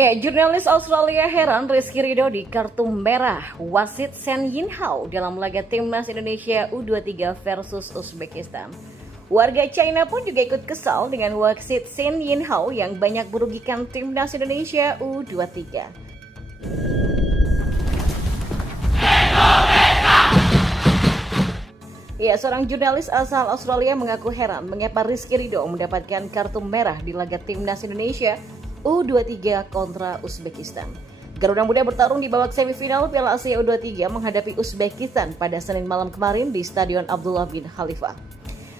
Ya, jurnalis Australia heran Rizky Ridho di kartu merah wasit Sen Yinhao dalam laga timnas Indonesia U23 versus Uzbekistan. Warga China pun juga ikut kesal dengan wasit Sen Yinhao yang banyak merugikan timnas Indonesia U23. Ya, seorang jurnalis asal Australia mengaku heran mengapa Rizky Ridho mendapatkan kartu merah di laga timnas Indonesia U23 kontra Uzbekistan. Garuda Muda bertarung di babak semifinal Piala Asia U23 menghadapi Uzbekistan pada Senin malam kemarin di Stadion Abdullah bin Khalifah.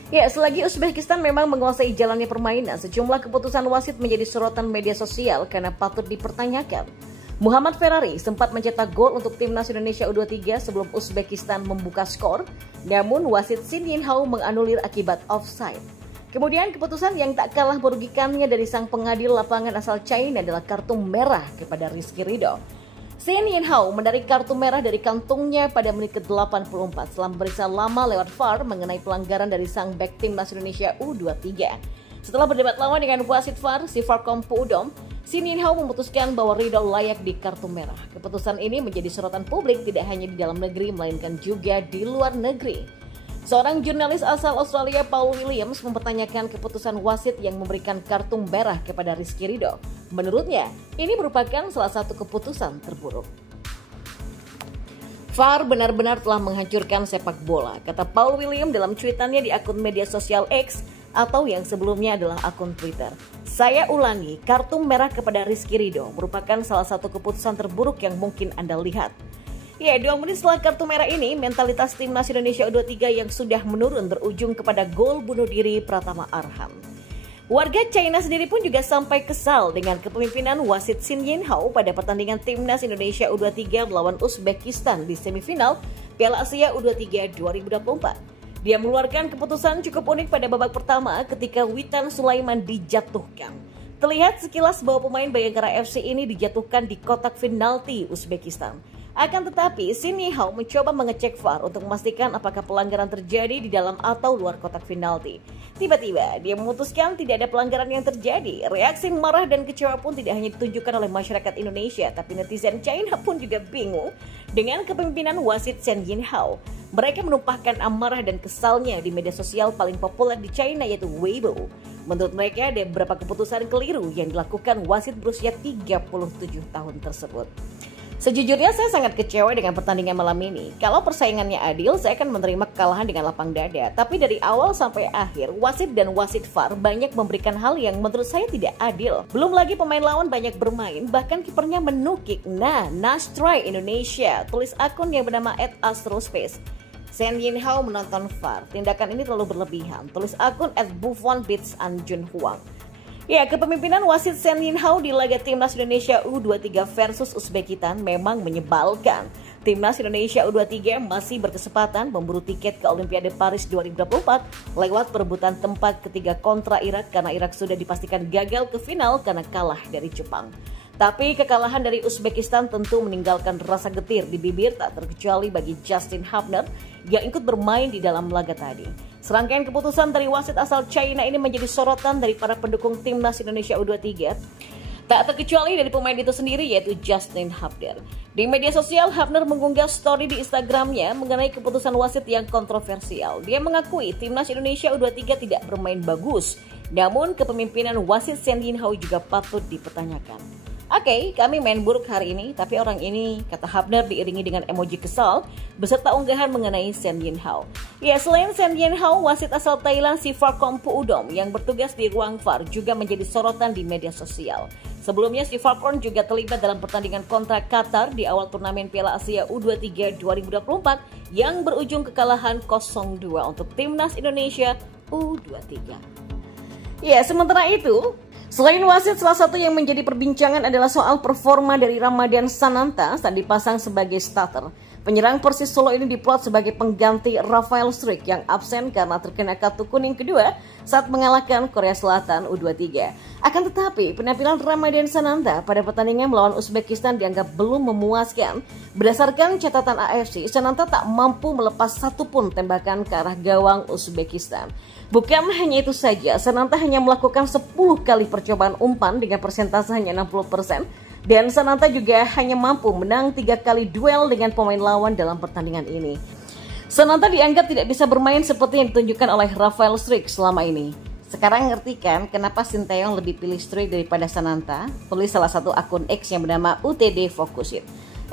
Ya, selagi Uzbekistan memang menguasai jalannya permainan, sejumlah keputusan wasit menjadi sorotan media sosial karena patut dipertanyakan. Muhammad Ferrari sempat mencetak gol untuk timnas Indonesia U23 sebelum Uzbekistan membuka skor, namun wasit Sen Yinhao menganulir akibat offside. Kemudian keputusan yang tak kalah merugikannya dari sang pengadil lapangan asal China adalah kartu merah kepada Rizky Ridho. Sen Yinhao menarik kartu merah dari kantungnya pada menit ke-84 setelah memeriksa lama lewat VAR mengenai pelanggaran dari sang bek timnas Indonesia U23. Setelah berdebat lama dengan wasit VAR, si Farkom Puudom, Sen Yinhao memutuskan bahwa Ridho layak di kartu merah. Keputusan ini menjadi sorotan publik tidak hanya di dalam negeri melainkan juga di luar negeri. Seorang jurnalis asal Australia, Paul Williams, mempertanyakan keputusan wasit yang memberikan kartu merah kepada Rizky Ridho. Menurutnya, ini merupakan salah satu keputusan terburuk. VAR benar-benar telah menghancurkan sepak bola, kata Paul Williams dalam cuitannya di akun media sosial X atau yang sebelumnya adalah akun Twitter. Saya ulangi, kartu merah kepada Rizky Ridho merupakan salah satu keputusan terburuk yang mungkin Anda lihat. Ya, 2 menit setelah kartu merah ini, mentalitas timnas Indonesia U23 yang sudah menurun berujung kepada gol bunuh diri Pratama Arhan. Warga China sendiri pun juga sampai kesal dengan kepemimpinan wasit Sen Yinhao pada pertandingan timnas Indonesia U23 melawan Uzbekistan di semifinal Piala Asia U23 2024. Dia mengeluarkan keputusan cukup unik pada babak pertama ketika Witan Sulaiman dijatuhkan. Terlihat sekilas bahwa pemain Bayangkara FC ini dijatuhkan di kotak penalti Uzbekistan. Akan tetapi, Sen Yinhao mencoba mengecek VAR untuk memastikan apakah pelanggaran terjadi di dalam atau luar kotak penalti. Tiba-tiba, dia memutuskan tidak ada pelanggaran yang terjadi. Reaksi marah dan kecewa pun tidak hanya ditunjukkan oleh masyarakat Indonesia, tapi netizen China pun juga bingung dengan kepemimpinan wasit Sen Yinhao. Mereka menumpahkan amarah dan kesalnya di media sosial paling populer di China yaitu Weibo. Menurut mereka, ada beberapa keputusan keliru yang dilakukan wasit berusia 37 tahun tersebut. Sejujurnya saya sangat kecewa dengan pertandingan malam ini. Kalau persaingannya adil, saya akan menerima kekalahan dengan lapang dada. Tapi dari awal sampai akhir, wasit dan wasit VAR banyak memberikan hal yang menurut saya tidak adil. Belum lagi pemain lawan banyak bermain, bahkan kipernya menukik. Nah, nice try Indonesia, tulis akun yang bernama @astrospace. Sen Yinhao menonton VAR. Tindakan ini terlalu berlebihan, tulis akun @buffon_beats_anjunhuang. Ya, kepemimpinan wasit Sen Yinhao di laga timnas Indonesia U23 versus Uzbekistan memang menyebalkan. Timnas Indonesia U23 masih berkesempatan memburu tiket ke Olimpiade Paris 2024 lewat perebutan tempat ketiga kontra Irak karena Irak sudah dipastikan gagal ke final karena kalah dari Jepang. Tapi kekalahan dari Uzbekistan tentu meninggalkan rasa getir di bibir tak terkecuali bagi Justin Hafner yang ikut bermain di dalam laga tadi. Serangkaian keputusan dari wasit asal China ini menjadi sorotan dari para pendukung timnas Indonesia U23. Tak terkecuali dari pemain itu sendiri yaitu Justin Hafner. Di media sosial, Hafner mengunggah story di Instagramnya mengenai keputusan wasit yang kontroversial. Dia mengakui timnas Indonesia U23 tidak bermain bagus, namun kepemimpinan wasit Sen Yinhao juga patut dipertanyakan. Oke, kami main buruk hari ini, tapi orang ini, kata Hafner diiringi dengan emoji kesal, beserta unggahan mengenai Sen Yinhao. Ya, selain Sen Yinhao, wasit asal Thailand si Farkom Puudom yang bertugas di ruang VAR juga menjadi sorotan di media sosial. Sebelumnya, si Farkom juga terlibat dalam pertandingan kontra Qatar di awal turnamen Piala Asia U23 2024 yang berujung kekalahan 0-2 untuk timnas Indonesia U23. Ya, sementara itu, selain wasit, salah satu yang menjadi perbincangan adalah soal performa dari Ramadan Sananta saat dipasang sebagai starter. Penyerang Persis Solo ini diplot sebagai pengganti Rafael Struijk yang absen karena terkena kartu kuning kedua saat mengalahkan Korea Selatan U23. Akan tetapi, penampilan Ramadan Sananta pada pertandingan melawan Uzbekistan dianggap belum memuaskan. Berdasarkan catatan AFC, Sananta tak mampu melepas satupun tembakan ke arah gawang Uzbekistan. Bukan hanya itu saja, Sananta hanya melakukan 10 kali percobaan umpan dengan persentase hanya 60%. Dan Sananta juga hanya mampu menang 3 kali duel dengan pemain lawan dalam pertandingan ini. Sananta dianggap tidak bisa bermain seperti yang ditunjukkan oleh Rafael Struijk selama ini. Sekarang ngerti kan kenapa Sinteyong lebih pilih Struijk daripada Sananta? Tulis salah satu akun X yang bernama UTD Focus It.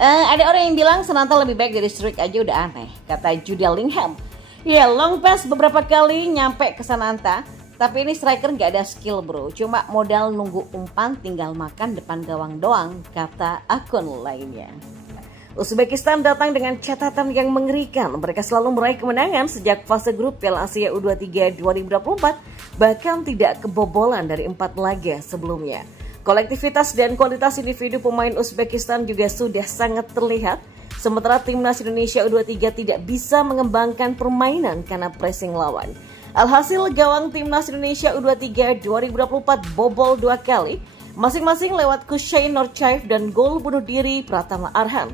Ada orang yang bilang Sananta lebih baik dari Struijk aja udah aneh, kata Jude Lingham. Ya, long pass beberapa kali nyampe ke Sananta. Tapi ini striker nggak ada skill bro, cuma modal nunggu umpan tinggal makan depan gawang doang, kata akun lainnya. Uzbekistan datang dengan catatan yang mengerikan. Mereka selalu meraih kemenangan sejak fase grup Piala Asia U23 2024, bahkan tidak kebobolan dari 4 laga sebelumnya. Kolektivitas dan kualitas individu pemain Uzbekistan juga sudah sangat terlihat, sementara timnas Indonesia U23 tidak bisa mengembangkan permainan karena pressing lawan. Alhasil gawang timnas Indonesia U23 2024 bobol 2 kali, masing-masing lewat Kushain Norchaev dan gol bunuh diri Pratama Arhan.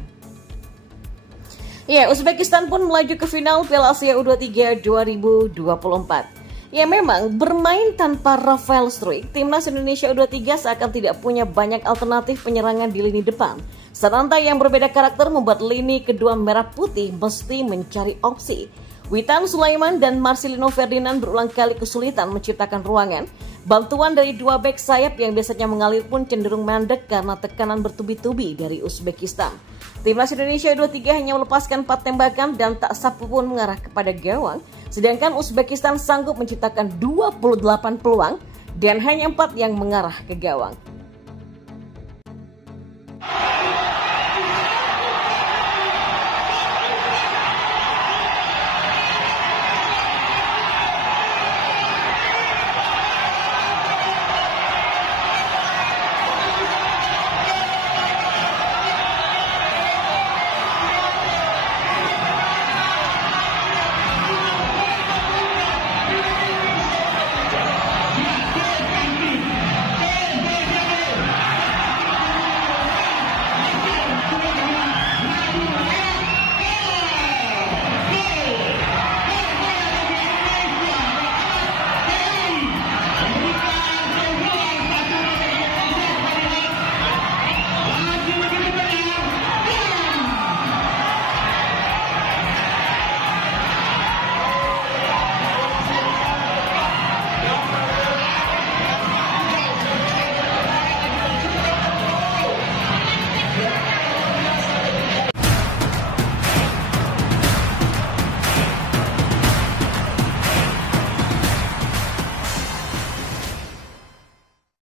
Ya, Uzbekistan pun melaju ke final Piala Asia U23 2024. Ya, memang bermain tanpa Rafael Struijk, timnas Indonesia U23 seakan tidak punya banyak alternatif penyerangan di lini depan. Sananta yang berbeda karakter membuat lini kedua merah putih mesti mencari opsi. Witan Sulaiman dan Marcelino Ferdinand berulang kali kesulitan menciptakan ruangan. Bantuan dari 2 bek sayap yang biasanya mengalir pun cenderung mandek karena tekanan bertubi-tubi dari Uzbekistan. Timnas Indonesia U23 hanya melepaskan 4 tembakan dan tak satu pun mengarah kepada gawang, sedangkan Uzbekistan sanggup menciptakan 28 peluang dan hanya 4 yang mengarah ke gawang.